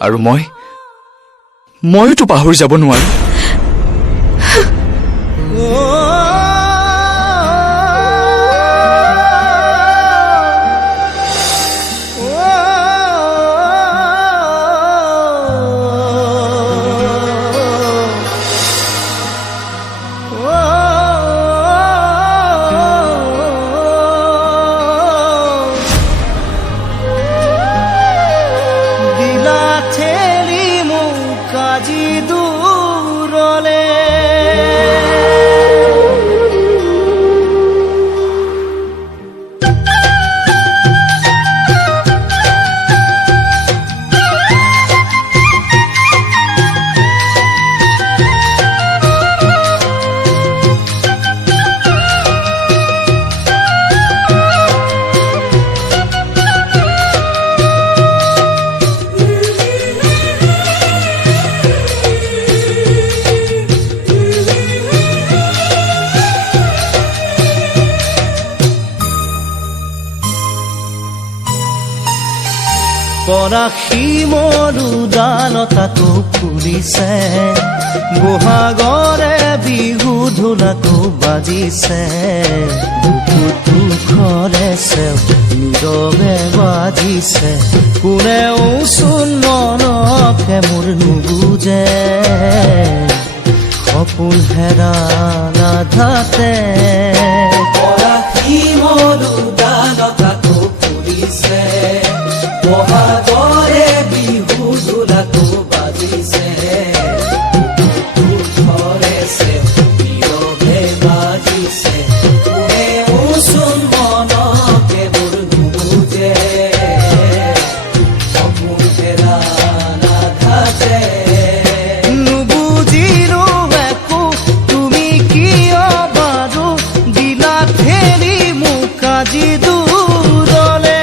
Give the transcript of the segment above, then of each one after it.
আৰু মইতো পাহৰি যাব নোৱাৰো। পৰাশী মৰুদালতাকো ফুলিছে, বহাগৰে বিহু ঢোলাকো বাজিছে, বুকুত দুখৰে চেও নীৰৱে বাজিছে, কোনেও চোন মনকে মোৰ নুবুজে, সপোন হেৰাল আধাতে। পৰাশী মৰুদালতাকো ফুলিছে, বহাগৰে বিহু ঢোলাকো বাজিছে, দুখৰে চেও নীৰৱে বাজিছে, কোনেও চোন মনকে মোৰ নুবুজে, সপোন হেৰাল আধাতে। নুবুজিলো একো তুমি কিয় বাৰু দিলা ঠেলি মোক আজি দূৰলে,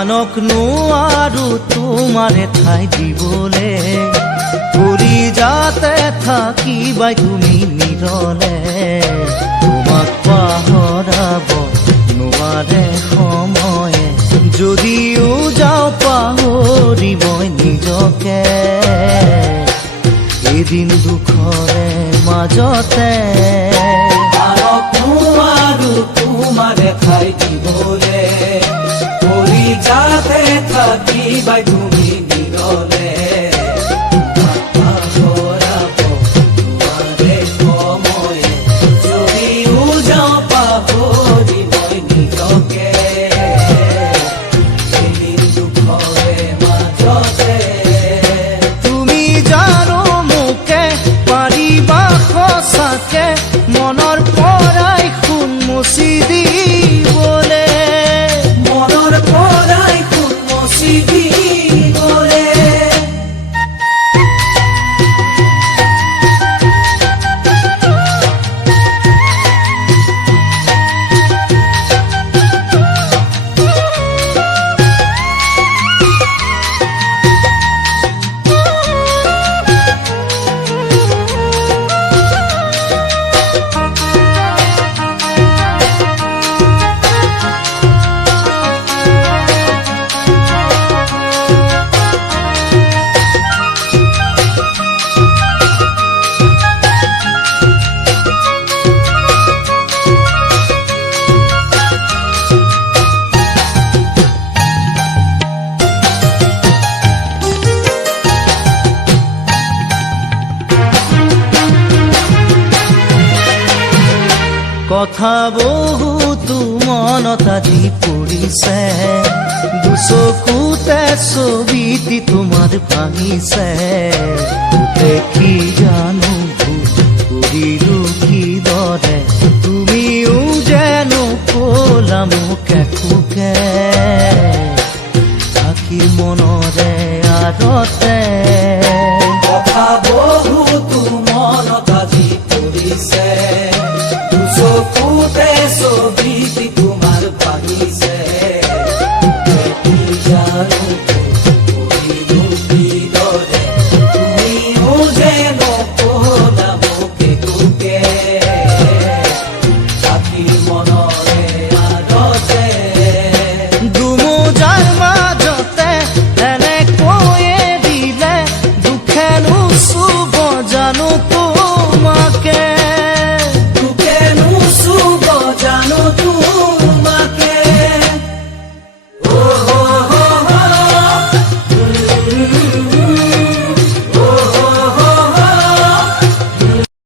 আনক নোৱাৰো তোমাৰে ঠাই দিবলে, কৰি যাতে থাকিবাই তুমি নিৰলে, তোমাক পাহৰাব নোৱাৰে সময়ে, যদিও যাওঁ পাহৰি মই নিজকে, এদিন দুখৰে মাজতে। আনক নোৱাৰো তোমাৰে ঠাই দিবলে, কৰি যাতে থাকিবাই তুমি নিৰলে, পাহৰাব নোৱাৰে সময়ে, যদিও যাওঁ পাহৰি মই নিজকে, এদিন দুখৰে মাজতে। তুমি জানো মোকে পাৰিবা সঁচাকে মনৰ পৰাই সোণ মচি দিবলে, মনৰ পৰাই সোণ মচি দিবলে, কথা বহুতো মনত আজি পৰিছে, দুচকুতে ছবিটি তোমাৰ ভাঙিছে।